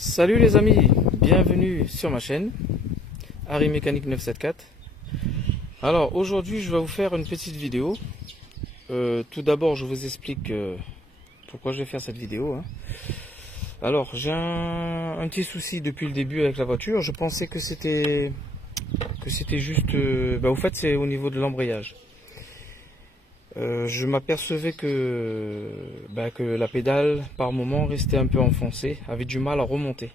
Salut les amis, bienvenue sur ma chaîne Harry Mécanique 974. Alors aujourd'hui je vais vous faire une petite vidéo. Tout d'abord je vous explique pourquoi je vais faire cette vidéo. Alors j'ai un petit souci depuis le début avec la voiture. Je pensais que c'était juste, au fait c'est au niveau de l'embrayage. Je m'apercevais que la pédale par moment restait un peu enfoncée, avait du mal à remonter.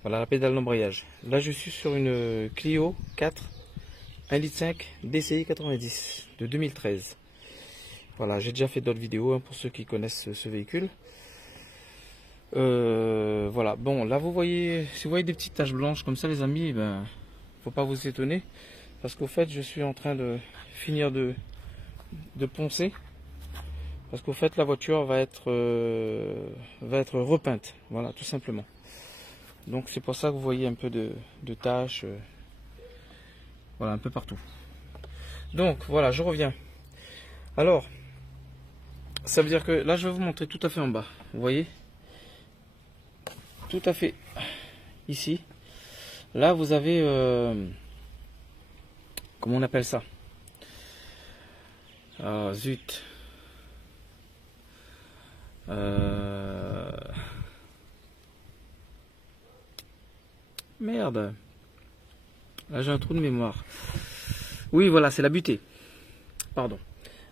Voilà la pédale d'embrayage. Là je suis sur une Clio 4 1,5 litre DCI 90 de 2013. Voilà, j'ai déjà fait d'autres vidéos pour ceux qui connaissent ce véhicule. Voilà, bon là vous voyez, si vous voyez des petites taches blanches comme ça les amis, faut pas vous étonner parce qu'au fait je suis en train de finir de poncer parce qu'au fait la voiture va être repeinte, voilà tout simplement. Donc c'est pour ça que vous voyez un peu de taches, voilà un peu partout. Donc voilà, je reviens. Alors ça veut dire que là je vais vous montrer tout à fait en bas, vous voyez, tout à fait ici. Là vous avez comment on appelle ça? Ah zut. Merde. Là j'ai un trou de mémoire. Oui voilà, c'est la butée. Pardon.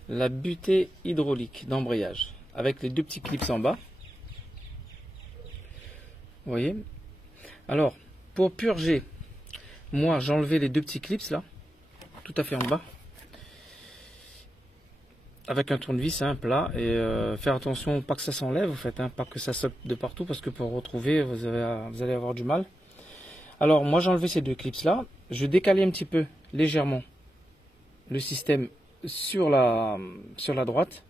La butée hydraulique d'embrayage. Avec les deux petits clips en bas. Vous voyez. Alors, pour purger, moi j'ai enlevé les deux petits clips là. Tout à fait en bas. Avec un tournevis plat et faire attention pas que ça s'enlève, vous faites, pas que ça saute de partout parce que pour retrouver vous allez avoir du mal. Alors moi j'ai enlevé ces deux clips là, je décalais un petit peu légèrement le système sur la droite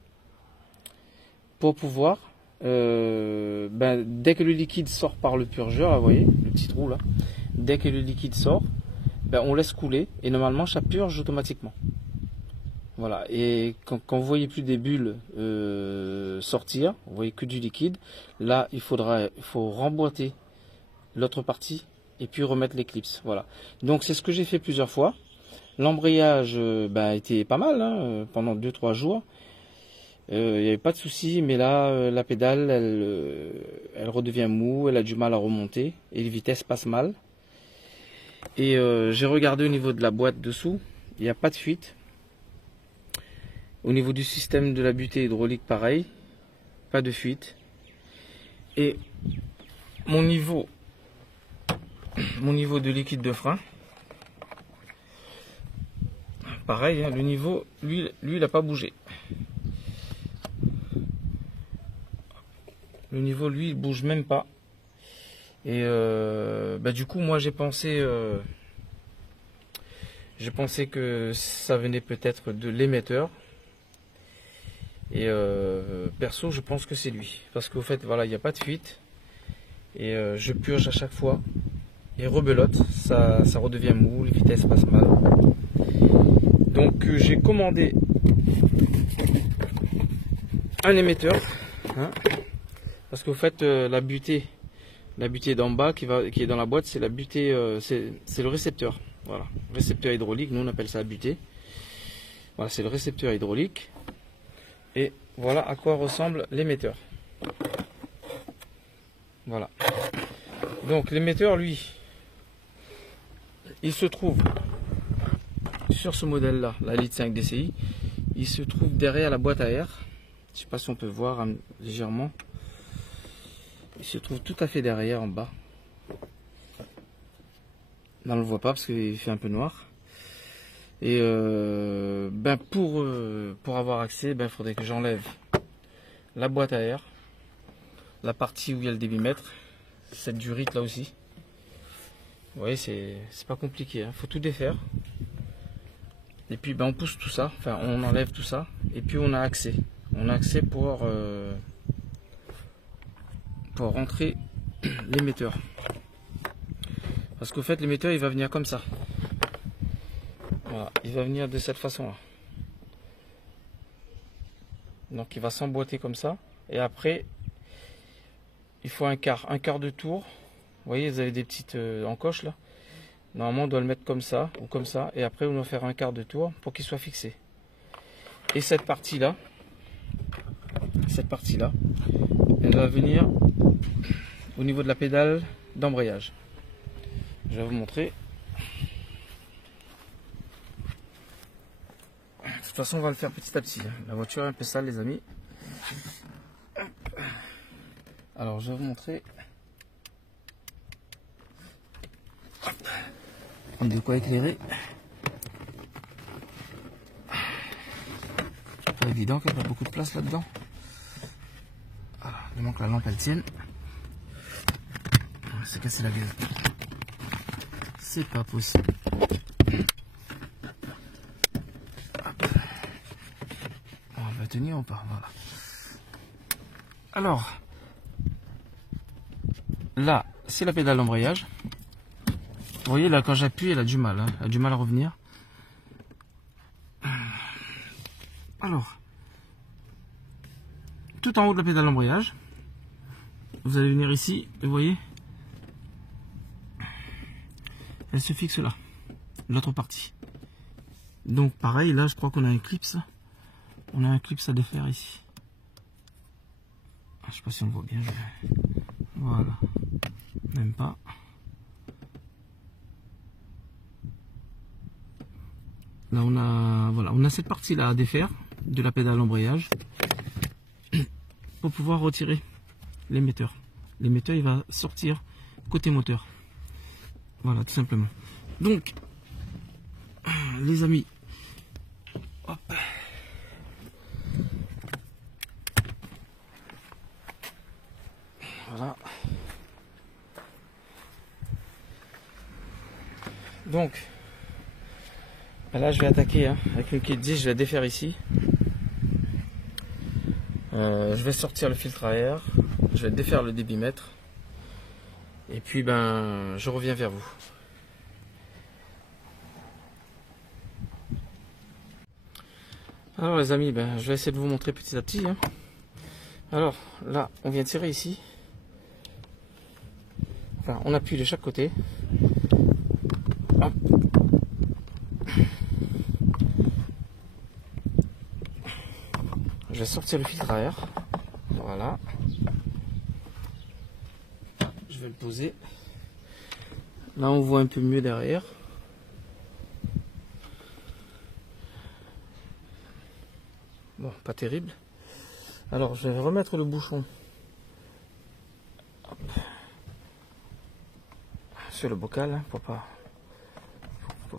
pour pouvoir dès que le liquide sort par le purgeur, là, vous voyez le petit trou là, dès que le liquide sort, on laisse couler et normalement ça purge automatiquement. Voilà, et quand vous voyez plus des bulles sortir, vous voyez que du liquide, là il faut remboîter l'autre partie et puis remettre les clips. Voilà, donc c'est ce que j'ai fait plusieurs fois. L'embrayage était pas mal pendant 2-3 jours, il n'y avait pas de souci, mais là la pédale elle redevient mou, elle a du mal à remonter et les vitesses passent mal. Et j'ai regardé au niveau de la boîte dessous, il n'y a pas de fuite. Au niveau du système de la butée hydraulique, pareil, pas de fuite. Et mon niveau de liquide de frein, pareil, le niveau, lui il n'a pas bougé. Le niveau, lui, il bouge même pas. Et du coup, moi j'ai pensé que ça venait peut-être de l'émetteur. Et perso je pense que c'est lui parce qu'au fait voilà il n'y a pas de fuite et je purge à chaque fois et rebelote, ça redevient mou, les vitesses passent mal. Donc j'ai commandé un émetteur parce qu'au fait la butée d'en bas qui est dans la boîte, c'est la butée, c'est le récepteur, voilà, récepteur hydraulique, nous on appelle ça la butée. Voilà, c'est le récepteur hydraulique. Et voilà à quoi ressemble l'émetteur. Voilà. Donc l'émetteur, lui, il se trouve sur ce modèle-là, la litre 5 DCI. Il se trouve derrière la boîte à air. Je ne sais pas si on peut voir légèrement. Il se trouve tout à fait derrière, en bas. Là, on ne le voit pas parce qu'il fait un peu noir. Et pour avoir accès, il faudrait que j'enlève la boîte à air, la partie où il y a le débitmètre, cette durite là aussi. Vous voyez, c'est pas compliqué, faut tout défaire. Et puis on pousse tout ça, enfin on enlève tout ça, et puis on a accès. On a accès pour rentrer l'émetteur. Parce qu'au fait l'émetteur il va venir comme ça. Voilà, il va venir de cette façon là. Donc il va s'emboîter comme ça. Et après, il faut un quart de tour voyez, vous avez des petites encoches là. Normalement, on doit le mettre comme ça ou comme ça. Et après, on doit faire un quart de tour pour qu'il soit fixé. Et cette partie-là, elle va venir au niveau de la pédale d'embrayage. Je vais vous montrer. De toute façon, on va le faire petit à petit. La voiture est un peu sale, les amis. Alors, je vais vous montrer. On a de quoi éclairer. C'est pas évident qu'il n'y a pas beaucoup de place là-dedans. Il manque que la lampe elle tienne. On va se casser la gueule. C'est pas possible. On va tenir ou pas? Voilà. Alors, là, c'est la pédale d'embrayage. Vous voyez là, quand j'appuie, elle a du mal. Elle a du mal à revenir. Alors, tout en haut de la pédale d'embrayage, vous allez venir ici, et vous voyez, elle se fixe là, l'autre partie. Donc pareil, là je crois qu'on a un clip, on a un clip à défaire ici. Je sais pas si on le voit bien. Voilà, même pas. Là on a, voilà, on a cette partie là à défaire de la pédale d'embrayage pour pouvoir retirer l'émetteur. L'émetteur il va sortir côté moteur. Voilà, tout simplement. Donc les amis, hop. Voilà. Donc là je vais attaquer avec une kit 10, je vais défaire ici. Je vais sortir le filtre à air, je vais défaire le débitmètre et puis ben je reviens vers vous. Alors les amis, ben, je vais essayer de vous montrer petit à petit. Alors là on vient tirer ici, enfin on appuie de chaque côté. Hop. Je vais sortir le filtre à air. Voilà. Je vais le poser. Là, on voit un peu mieux derrière. Bon, pas terrible. Alors, je vais remettre le bouchon sur le bocal pour pas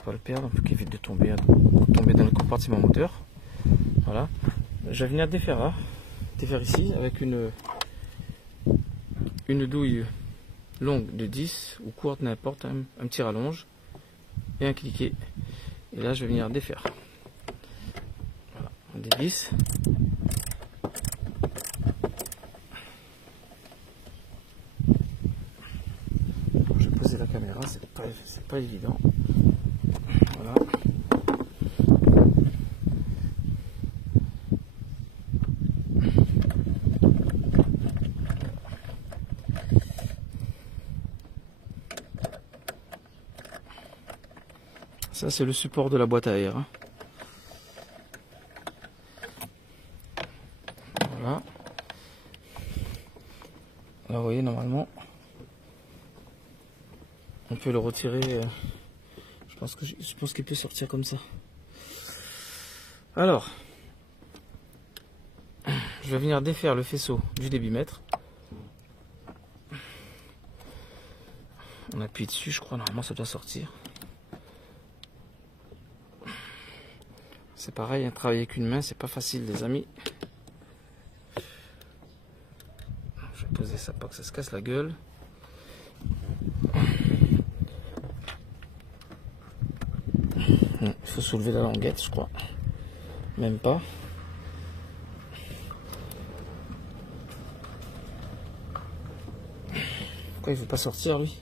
le perdre, pour qu'il évite de tomber dans le compartiment moteur. Voilà. Je vais venir défaire ici avec une douille longue de 10 ou courte, n'importe, un petit rallonge et un cliquet. Et là je vais venir défaire. Voilà, on dévisse. Je vais poser la caméra, c'est pas évident. Voilà. Ça c'est le support de la boîte à air. Voilà. Là vous voyez, normalement on peut le retirer. Je pense qu'il peut sortir comme ça. Alors je vais venir défaire le faisceau du débitmètre. On appuie dessus, je crois, normalement ça doit sortir. C'est pareil, travailler avec une main, c'est pas facile, les amis. Je vais poser ça pour que ça se casse la gueule. Il faut soulever la languette, je crois. Même pas. Pourquoi il veut pas sortir, lui?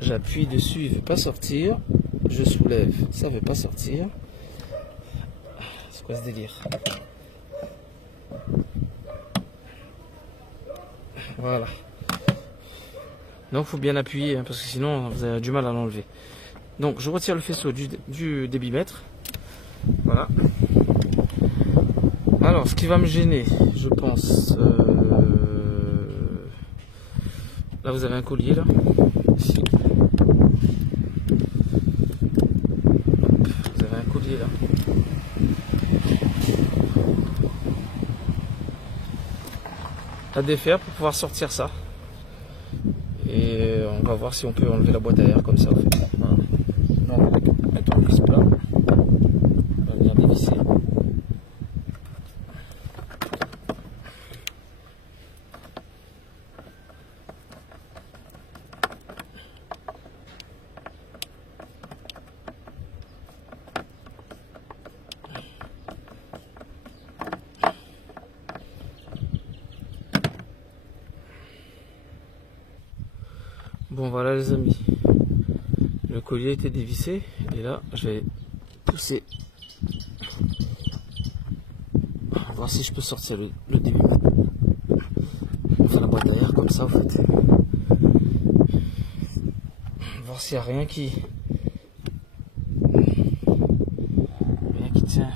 J'appuie dessus, il ne veut pas sortir. Je soulève, ça ne veut pas sortir. C'est quoi ce délire? Voilà. Donc faut bien appuyer hein, parce que sinon vous avez du mal à l'enlever. Donc je retire le faisceau du débitmètre. Voilà. Alors ce qui va me gêner, je pense, là vous avez un collier là. Ici. Vous avez un collier là. À défaire pour pouvoir sortir ça. Et on va voir si on peut enlever la boîte à air comme ça en fait. Voilà. Donc avec un vis plat, on va venir dévisser. Bon voilà les amis, le collier était dévissé et là je vais pousser, on va voir si je peux sortir le début, enfin la boîte à air comme ça en fait, voir s'il n'y a rien qui tient,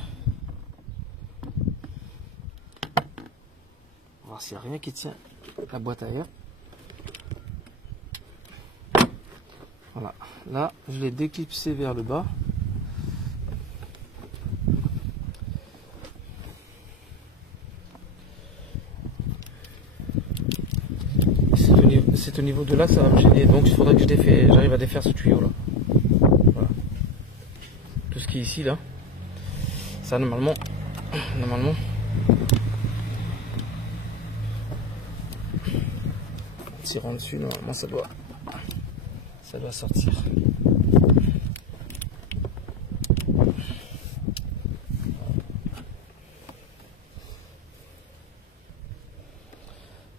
voir s'il n'y a rien qui tient la boîte à air. Voilà, là je l'ai déclipsé vers le bas. C'est au niveau de là que ça va me gêner, donc il faudrait que j'arrive à défaire ce tuyau là. Voilà. Tout ce qui est ici là, ça normalement, en tirant dessus, normalement ça doit sortir.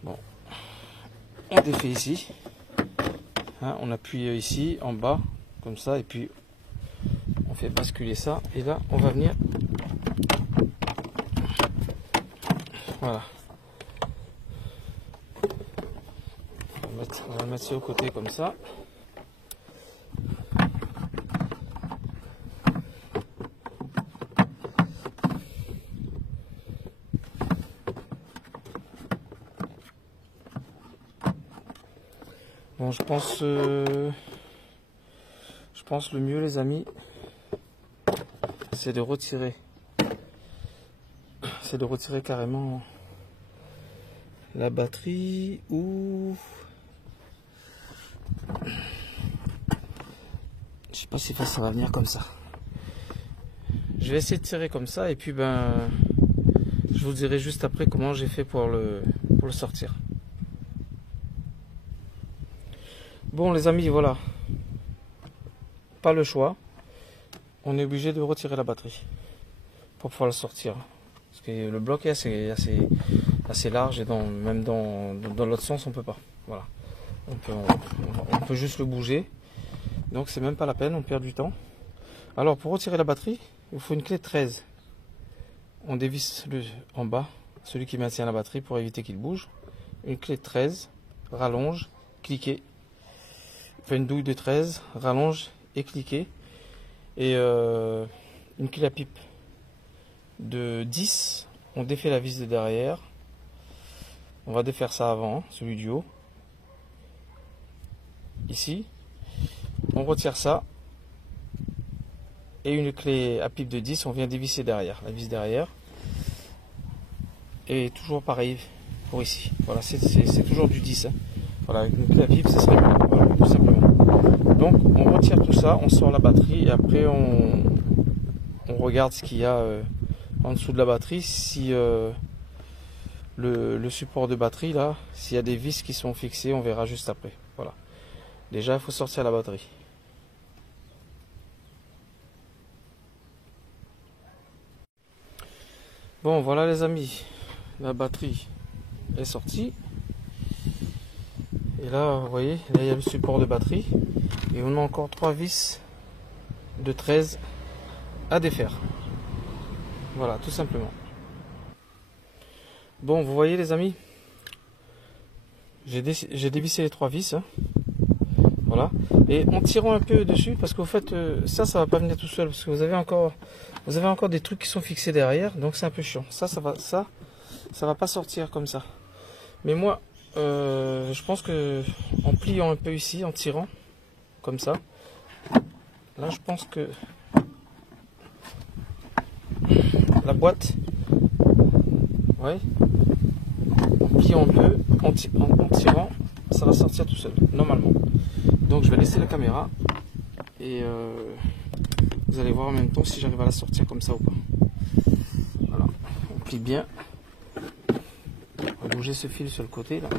Bon, on défait ici, hein, on appuie ici en bas comme ça et puis on fait basculer ça et là on va venir, voilà, on va le mettre sur le côté comme ça. Bon, je pense le mieux les amis, c'est de retirer carrément la batterie ou je sais pas si ça va venir comme ça. Je vais essayer de tirer comme ça et puis ben je vous dirai juste après comment j'ai fait pour le sortir. Bon les amis, voilà, pas le choix, on est obligé de retirer la batterie pour pouvoir le sortir parce que le bloc est assez large et même dans l'autre sens on peut pas. Voilà, on peut juste le bouger, donc c'est même pas la peine, on perd du temps. Alors pour retirer la batterie il faut une clé 13, on dévisse en bas celui qui maintient la batterie pour éviter qu'il bouge, une clé 13, rallonge, cliquez, fait une douille de 13, rallonge et cliquez, et une clé à pipe de 10, on défait la vis de derrière, on va défaire ça avant, celui du haut, ici, on retire ça, et une clé à pipe de 10, on vient dévisser derrière, la vis derrière, et toujours pareil pour ici, voilà, c'est toujours du 10, hein. Voilà, avec une clé à pipe, ça serait mieux, voilà, tout simplement. Donc, on retire tout ça, on sort la batterie et après on regarde ce qu'il y a en dessous de la batterie. Si le support de batterie, là, s'il y a des vis qui sont fixées, on verra juste après. Voilà. Déjà, il faut sortir la batterie. Bon, voilà les amis, la batterie est sortie. Et là, vous voyez, là il y a le support de batterie. Et on a encore 3 vis de 13 à défaire. Voilà, tout simplement. Bon, vous voyez les amis, j'ai dévissé les 3 vis, hein. Voilà, et en tirant un peu dessus, parce qu'au fait ça va pas venir tout seul, parce que vous avez encore des trucs qui sont fixés derrière, donc c'est un peu chiant. Ça va pas sortir comme ça. Mais moi je pense que en pliant un peu ici, en tirant comme ça, là je pense que la boîte, ouais, en pliant un peu, en tirant, ça va sortir tout seul, normalement. Donc je vais laisser la caméra et vous allez voir en même temps si j'arrive à la sortir comme ça ou pas. Voilà, on plie bien. On va bouger ce fil sur le côté là.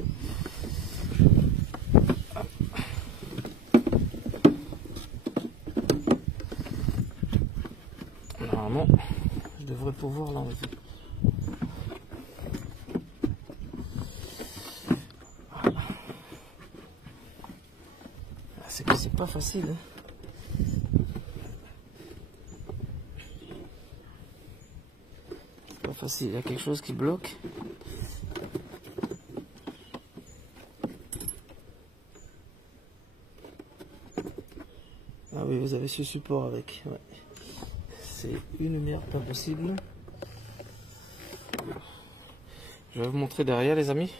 Normalement, je devrais pouvoir l'enlever. Voilà. C'est que c'est pas facile, hein. C'est pas facile, il y a quelque chose qui bloque. Ah oui, vous avez ce support avec. Ouais. C'est une merde pas possible. Je vais vous montrer derrière les amis.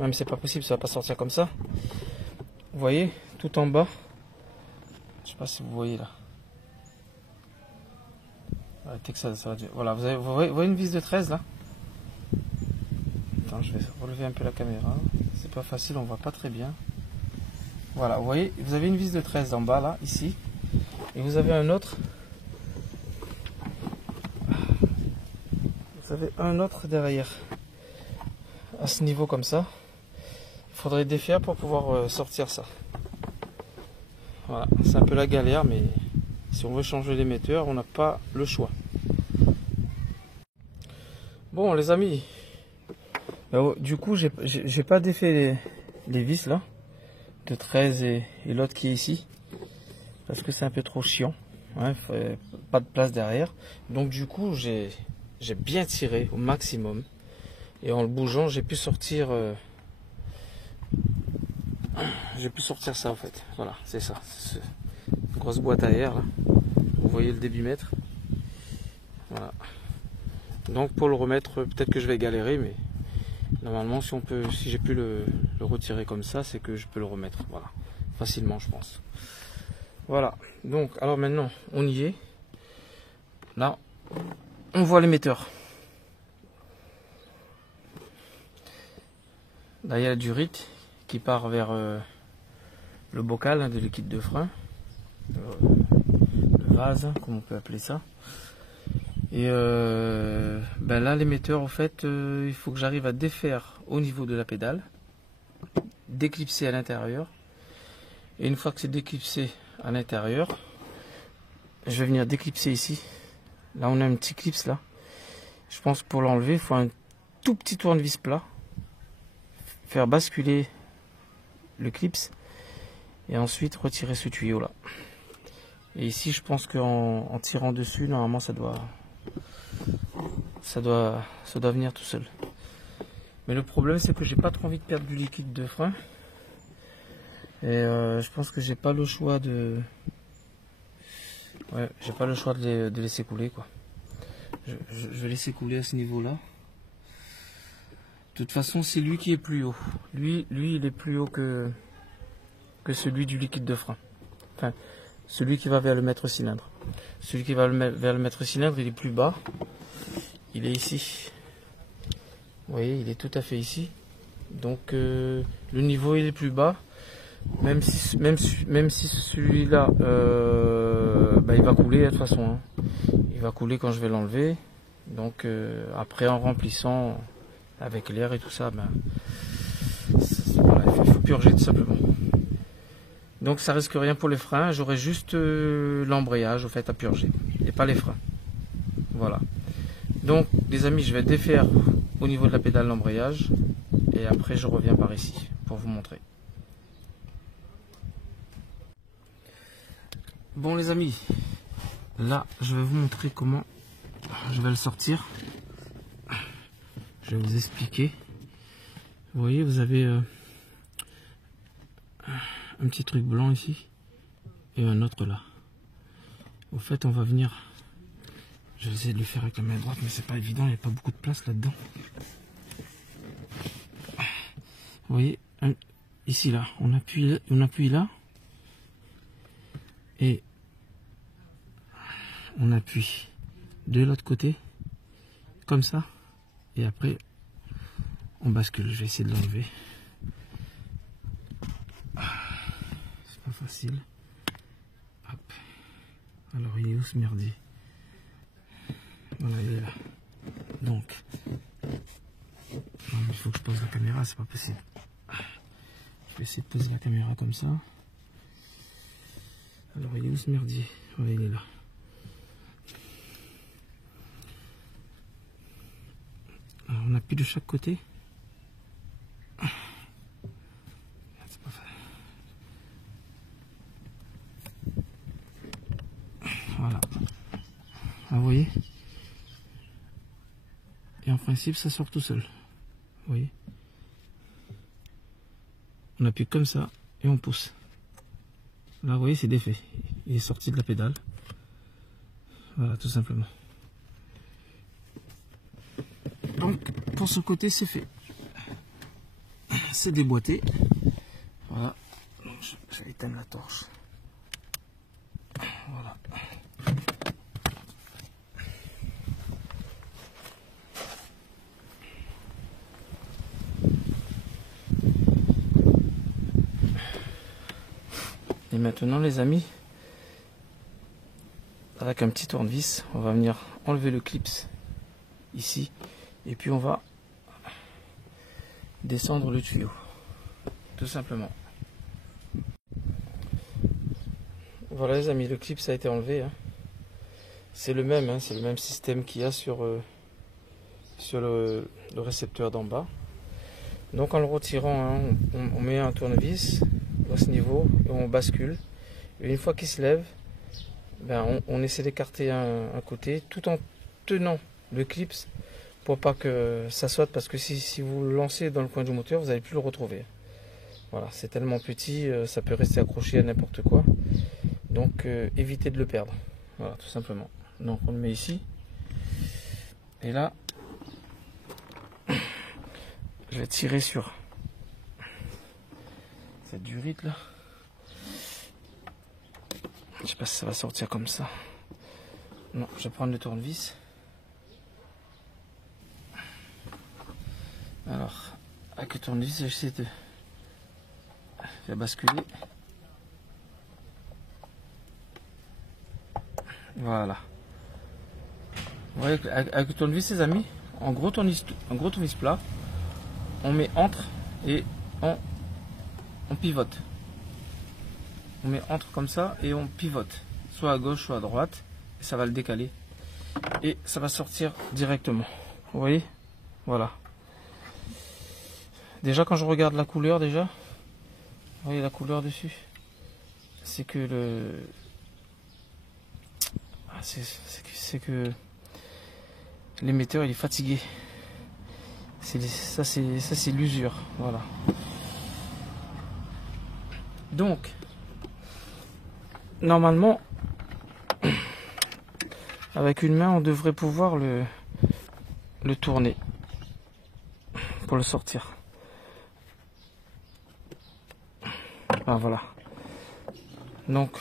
Même c'est pas possible, ça va pas sortir comme ça. Vous voyez, tout en bas. Je sais pas si vous voyez là. Arrêtez que ça va durer. Voilà, vous voyez une vis de 13 là. Attends, je vais relever un peu la caméra. C'est pas facile, on voit pas très bien. Voilà, vous voyez, vous avez une vis de 13 en bas là, ici. Et vous avez un autre. Vous avez un autre derrière. À ce niveau comme ça. Il faudrait défaire pour pouvoir sortir ça. Voilà, c'est un peu la galère, mais si on veut changer l'émetteur, on n'a pas le choix. Bon les amis, du coup j'ai pas défait les vis là, de 13 et l'autre qui est ici, parce que c'est un peu trop chiant, hein, pas de place derrière. Donc du coup j'ai bien tiré au maximum, et en le bougeant j'ai pu sortir ça en fait. Voilà, c'est ça, c'est une grosse boîte à air là. Vous voyez le débitmètre. Voilà. Donc pour le remettre, peut-être que je vais galérer, mais normalement si j'ai pu le retirer comme ça, c'est que je peux le remettre. Voilà, facilement je pense. Voilà. Donc alors maintenant on y est. Là, on voit l'émetteur. Là il y a la durite qui part vers le bocal, hein, de liquide de frein, le vase, comme on peut appeler ça. Et là l'émetteur, en fait, il faut que j'arrive à défaire au niveau de la pédale, déclipser à l'intérieur, et une fois que c'est déclipsé à l'intérieur, je vais venir déclipser ici. Là on a un petit clips là. Je pense que pour l'enlever il faut un tout petit tournevis plat, faire basculer le clips et ensuite retirer ce tuyau là. Et ici je pense qu'en tirant dessus, normalement ça doit venir tout seul. Mais le problème c'est que j'ai pas trop envie de perdre du liquide de frein, et je pense que j'ai pas le choix de laisser couler quoi. Je vais laisser couler à ce niveau là. De toute façon c'est lui qui est plus haut, lui il est plus haut que celui du liquide de frein, enfin celui qui va vers le maître cylindre. Celui qui va vers le maître cylindre, il est plus bas, il est ici. Vous voyez, il est tout à fait ici. Donc le niveau il est plus bas. Même si celui-là, il va couler de toute façon. Hein. Il va couler quand je vais l'enlever. Donc après en remplissant avec l'air et tout ça, voilà, il faut purger tout simplement. Donc ça risque rien pour les freins. J'aurai juste l'embrayage au fait à purger et pas les freins. Voilà. Donc les amis, je vais défaire au niveau de la pédale l'embrayage et après je reviens par ici pour vous montrer. Bon les amis, là, je vais vous montrer comment je vais le sortir. Je vais vous expliquer. Vous voyez, vous avez un petit truc blanc ici et un autre là. Au fait, on va venir. Je vais essayer de le faire avec la main droite, mais c'est pas évident, il n'y a pas beaucoup de place là-dedans. Vous voyez, ici là, on appuie là et on appuie de l'autre côté comme ça et après on bascule. Je vais essayer de l'enlever. C'est pas facile. Hop. Alors il est où ce merdier? Voilà, il est là. Donc non, il faut que je pose la caméra, c'est pas possible. Je vais essayer de poser la caméra comme ça. Alors il est où ce merdier? Voilà, il est là. Alors, on appuie de chaque côté. C'est pas facile. Voilà. Ah, vous voyez? Et en principe, ça sort tout seul. Vous voyez? On appuie comme ça et on pousse. Là, vous voyez, c'est défait. Il est sorti de la pédale. Voilà, tout simplement. Donc, pour ce côté, c'est fait. C'est déboîté. Voilà. Donc, je vais éteindre la torche. Voilà. Et maintenant, les amis, avec un petit tournevis, on va venir enlever le clips ici. Et puis on va descendre le tuyau. Tout simplement. Voilà les amis, le clip a été enlevé. Hein. C'est le même, hein, c'est le même système qu'il y a sur le récepteur d'en bas. Donc en le retirant, hein, on met un tournevis à ce niveau et on bascule. Et une fois qu'il se lève, ben, on essaie d'écarter un côté tout en tenant le clip pour pas que ça saute, parce que si vous le lancez dans le coin du moteur, vous n'allez plus le retrouver. Voilà, c'est tellement petit, ça peut rester accroché à n'importe quoi. Donc évitez de le perdre. Voilà, tout simplement. Donc on le met ici. Et là, je vais tirer sur cette durite là. Je sais pas si ça va sortir comme ça. Non, je vais prendre le tournevis. Alors, avec le tournevis, j'essaie de faire basculer. Voilà. Vous voyez, avec le tournevis, les amis, en gros tournevis plat, on met entre et on pivote. On met entre comme ça et on pivote, soit à gauche, soit à droite, et ça va le décaler. Et ça va sortir directement. Vous voyez? Voilà. Déjà quand je regarde la couleur, déjà, vous voyez la couleur dessus, c'est que c'est que l'émetteur il est fatigué. Ça c'est l'usure, voilà. Donc normalement avec une main on devrait pouvoir le tourner pour le sortir. Ah, voilà. Donc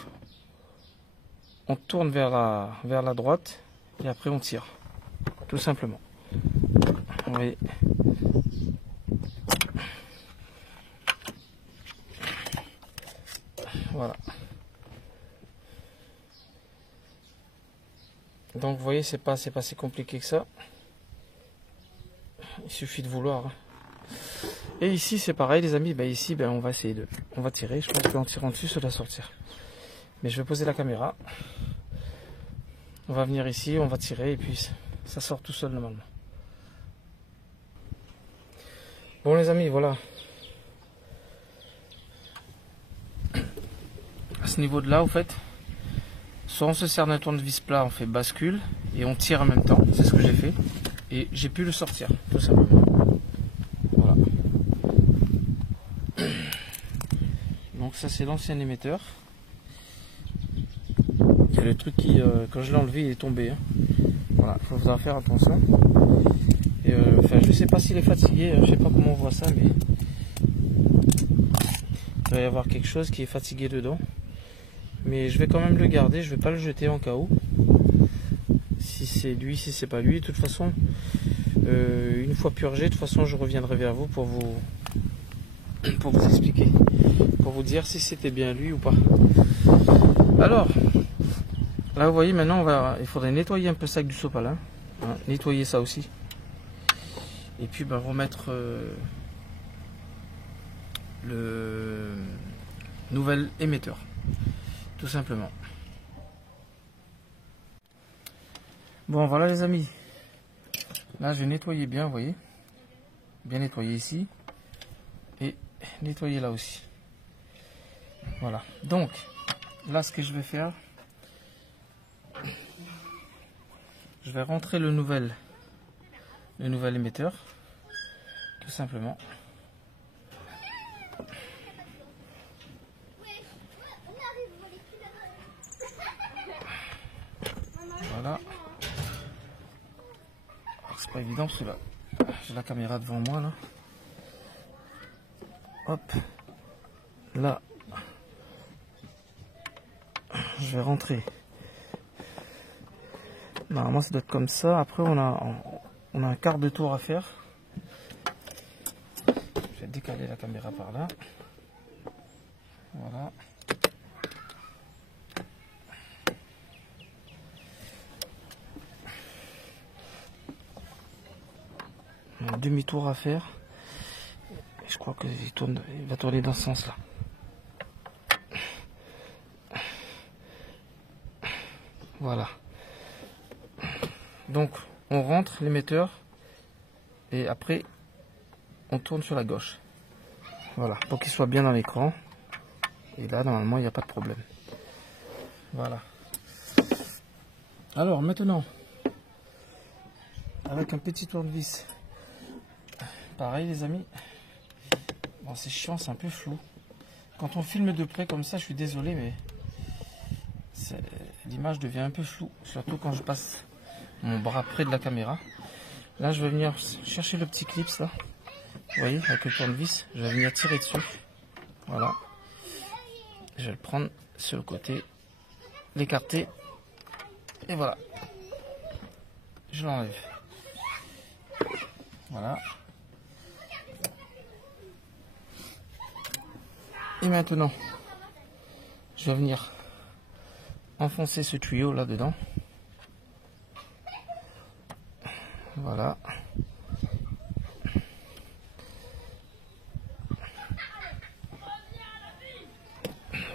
on tourne vers la droite et après on tire, tout simplement. Vous voyez. Voilà. Donc vous voyez, c'est pas si compliqué que ça. Il suffit de vouloir. Et ici c'est pareil les amis, ici on va essayer on va tirer, je pense qu'en tirant dessus ça doit sortir. Mais je vais poser la caméra. On va venir ici, on va tirer et puis ça sort tout seul normalement. Bon les amis, voilà. À ce niveau de là, au fait, soit on se sert d'un tournevis plat, on fait bascule et on tire en même temps. C'est ce que j'ai fait. Et j'ai pu le sortir, tout simplement. Voilà. Donc ça c'est l'ancien émetteur. Il y a le truc qui, quand je l'ai enlevé, il est tombé. Hein. Voilà, il faudra faire attention. Et enfin, je sais pas s'il est fatigué, je sais pas comment on voit ça, mais il doit y avoir quelque chose qui est fatigué dedans. Mais je vais quand même le garder, je vais pas le jeter en cas où. Si c'est lui, si c'est pas lui, de toute façon, une fois purgé, de toute façon, je reviendrai vers vous pour vous expliquer, pour vous dire si c'était bien lui ou pas. Alors, là vous voyez, maintenant il faudrait nettoyer un peu ça avec du sopalin, hein, nettoyer ça aussi, et puis remettre le nouvel émetteur, tout simplement. Bon voilà les amis, là je vais nettoyer bien, vous voyez, bien nettoyer ici et nettoyer là aussi. Voilà, donc là ce que je vais faire, je vais rentrer le nouvel émetteur, tout simplement. Voilà. C'est pas évident parce que là, j'ai la caméra devant moi là. Hop. Là, je vais rentrer. Normalement, ça doit être comme ça. Après, on a un quart de tour à faire. Je vais décaler la caméra par là. Voilà. Un demi-tour à faire. Et je crois qu'il va tourner dans ce sens-là. Voilà. Donc, on rentre l'émetteur et après, on tourne sur la gauche. Voilà, pour qu'il soit bien dans l'écran. Et là, normalement, il n'y a pas de problème. Voilà. Alors, maintenant, avec un petit tournevis, pareil, les amis. Bon, c'est chiant, c'est un peu flou. Quand on filme de près comme ça, je suis désolé, mais l'image devient un peu floue, surtout quand je passe mon bras près de la caméra. Là, je vais venir chercher le petit clip, là. Vous voyez, avec le tournevis, je vais venir tirer dessus. Voilà. Je vais le prendre sur le côté, l'écarter, et voilà. Je l'enlève. Voilà. Et maintenant, je vais venir enfoncer ce tuyau là-dedans. Voilà.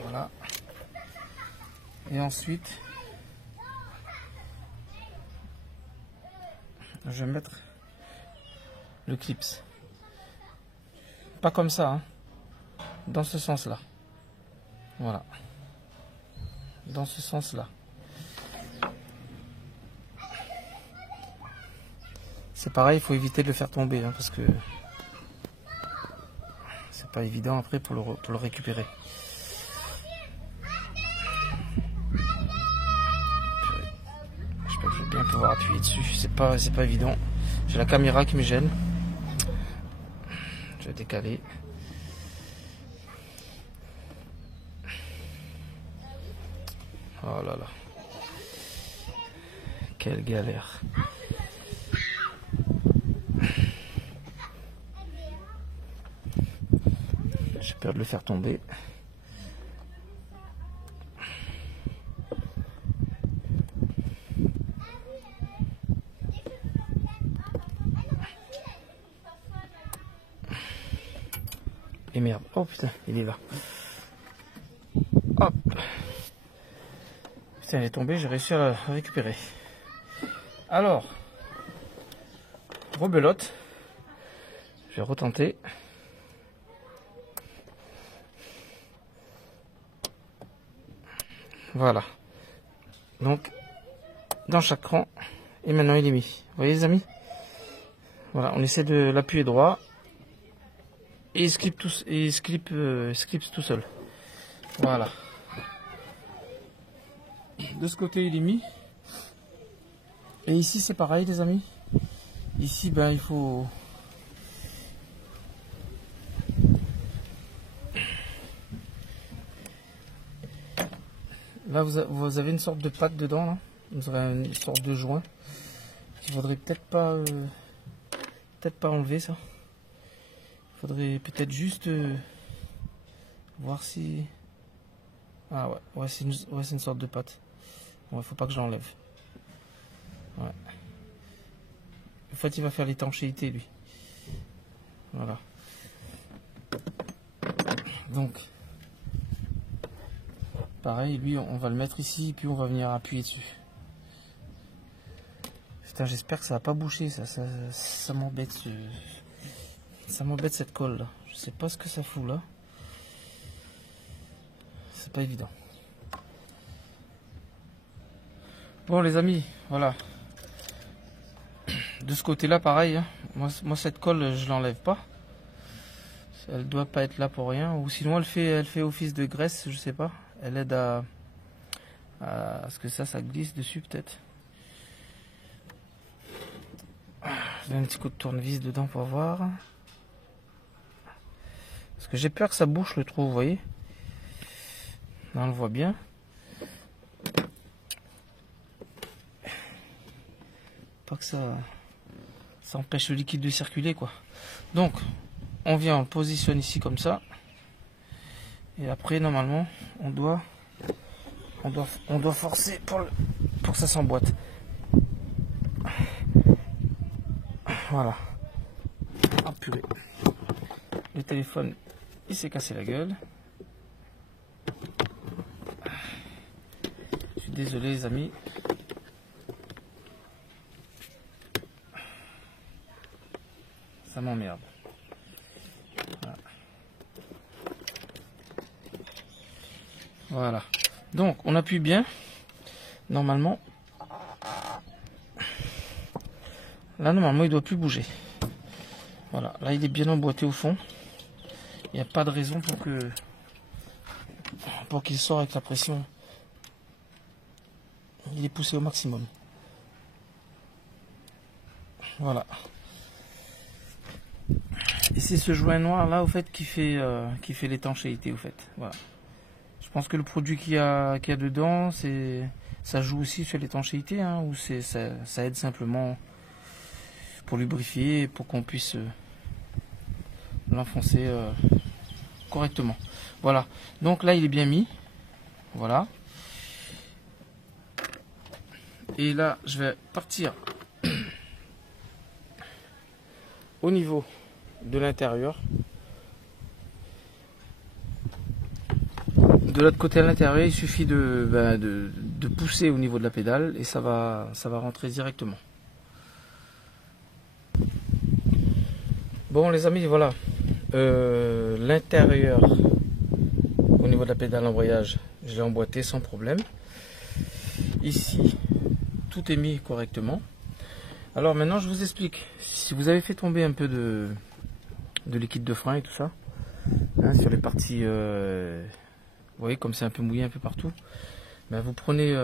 Voilà. Et ensuite, je vais mettre le clips. Pas comme ça, hein. Dans ce sens-là. Voilà. Dans ce sens-là. C'est pareil, il faut éviter de le faire tomber, hein, parce que c'est pas évident après pour le récupérer. J'espère que je vais bien pouvoir appuyer dessus. C'est pas évident. J'ai la caméra qui me gêne. Je vais décaler. Oh là là. Quelle galère. J'ai peur de le faire tomber. Et merde. Oh putain, il est là. Hop. Putain, il est tombé, j'ai réussi à la récupérer. Alors, rebelote. Je vais retenter. Voilà. Donc dans chaque rang, et maintenant il est mis. Vous voyez les amis? Voilà, on essaie de l'appuyer droit et il clip tout seul. Voilà. De ce côté il est mis. Et ici c'est pareil les amis. Ici ben il faut là vous avez une sorte de patte dedans là. Vous aurez une sorte de joint. Il faudrait peut-être pas enlever ça. Il faudrait peut-être juste voir si... Ah ouais, c'est une sorte de patte. Bon, il faut pas que je l'enlève. Ouais. En fait, il va faire l'étanchéité lui. Voilà. Donc, pareil, lui, on va le mettre ici et puis on va venir appuyer dessus. Putain, j'espère que ça va pas boucher, ça m'embête ça m'embête cette colle là. Je sais pas ce que ça fout là. C'est pas évident. Bon les amis, voilà. De ce côté là pareil, hein. Moi cette colle je l'enlève pas. Elle doit pas être là pour rien. Ou sinon elle fait office de graisse, je sais pas. Elle aide à ce que ça glisse dessus peut-être. Je mets un petit coup de tournevis dedans pour voir. Parce que j'ai peur que ça bouche le trou, vous voyez. Là on le voit bien. Pas que ça empêche le liquide de circuler quoi. Donc on vient, on le positionne ici comme ça. Et après normalement on doit forcer pour que ça s'emboîte. Voilà. Ah purée. Le téléphone, il s'est cassé la gueule. Je suis désolé les amis. Ça m'emmerde. Voilà. Voilà. Donc on appuie bien. Normalement. Là normalement il doit plus bouger. Voilà, là il est bien emboîté au fond. Il n'y a pas de raison pour qu'il sorte avec la pression. Il est poussé au maximum. Voilà. Et c'est ce joint noir là au fait qui fait l'étanchéité au fait. Voilà. Je pense que le produit qu'il y a dedans, ça joue aussi sur l'étanchéité, hein, ou ça aide simplement pour lubrifier, pour qu'on puisse l'enfoncer correctement. Voilà. Donc là il est bien mis. Voilà. Et là je vais partir au niveau de l'intérieur. De l'autre côté à l'intérieur, il suffit de pousser au niveau de la pédale et ça va rentrer directement. Bon les amis, voilà. L'intérieur au niveau de la pédale embrayage, je l'ai emboîté sans problème. Ici, tout est mis correctement. Alors maintenant je vous explique. Si vous avez fait tomber un peu de liquide de frein et tout ça, hein, sur les parties, vous voyez comme c'est un peu mouillé un peu partout, ben vous prenez,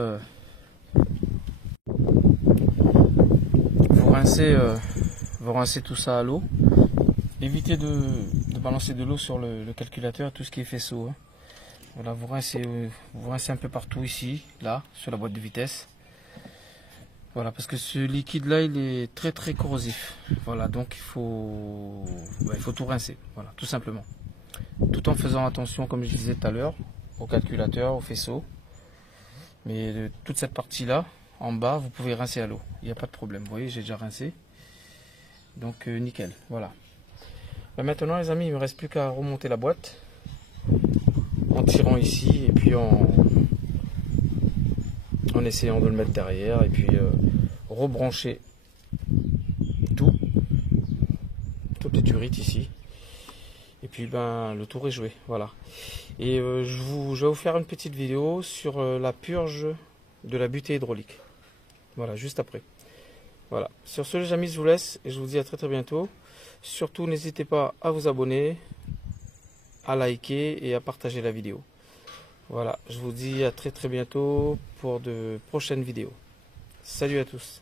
vous rincez tout ça à l'eau. Évitez de balancer de l'eau sur le calculateur, tout ce qui est faisceau. Hein. Voilà, vous rincez un peu partout ici, là, sur la boîte de vitesse. Voilà, parce que ce liquide là il est très très corrosif. Voilà, donc il faut tout rincer, voilà, tout simplement. Tout en faisant attention, comme je disais tout à l'heure, au calculateur, au faisceau. Mais toute cette partie là, en bas, vous pouvez rincer à l'eau, il n'y a pas de problème. Vous voyez, j'ai déjà rincé. Donc nickel, voilà. Ben, maintenant les amis, il ne me reste plus qu'à remonter la boîte. En tirant ici et puis en essayant de le mettre derrière et puis rebrancher toutes les turites ici et puis ben le tour est joué, voilà. Et je vais vous faire une petite vidéo sur la purge de la butée hydraulique. Voilà, juste après. Voilà. Sur ce, les amis, je vous laisse et je vous dis à très très bientôt. Surtout, n'hésitez pas à vous abonner, à liker et à partager la vidéo. Voilà, je vous dis à très très bientôt pour de prochaines vidéos. Salut à tous.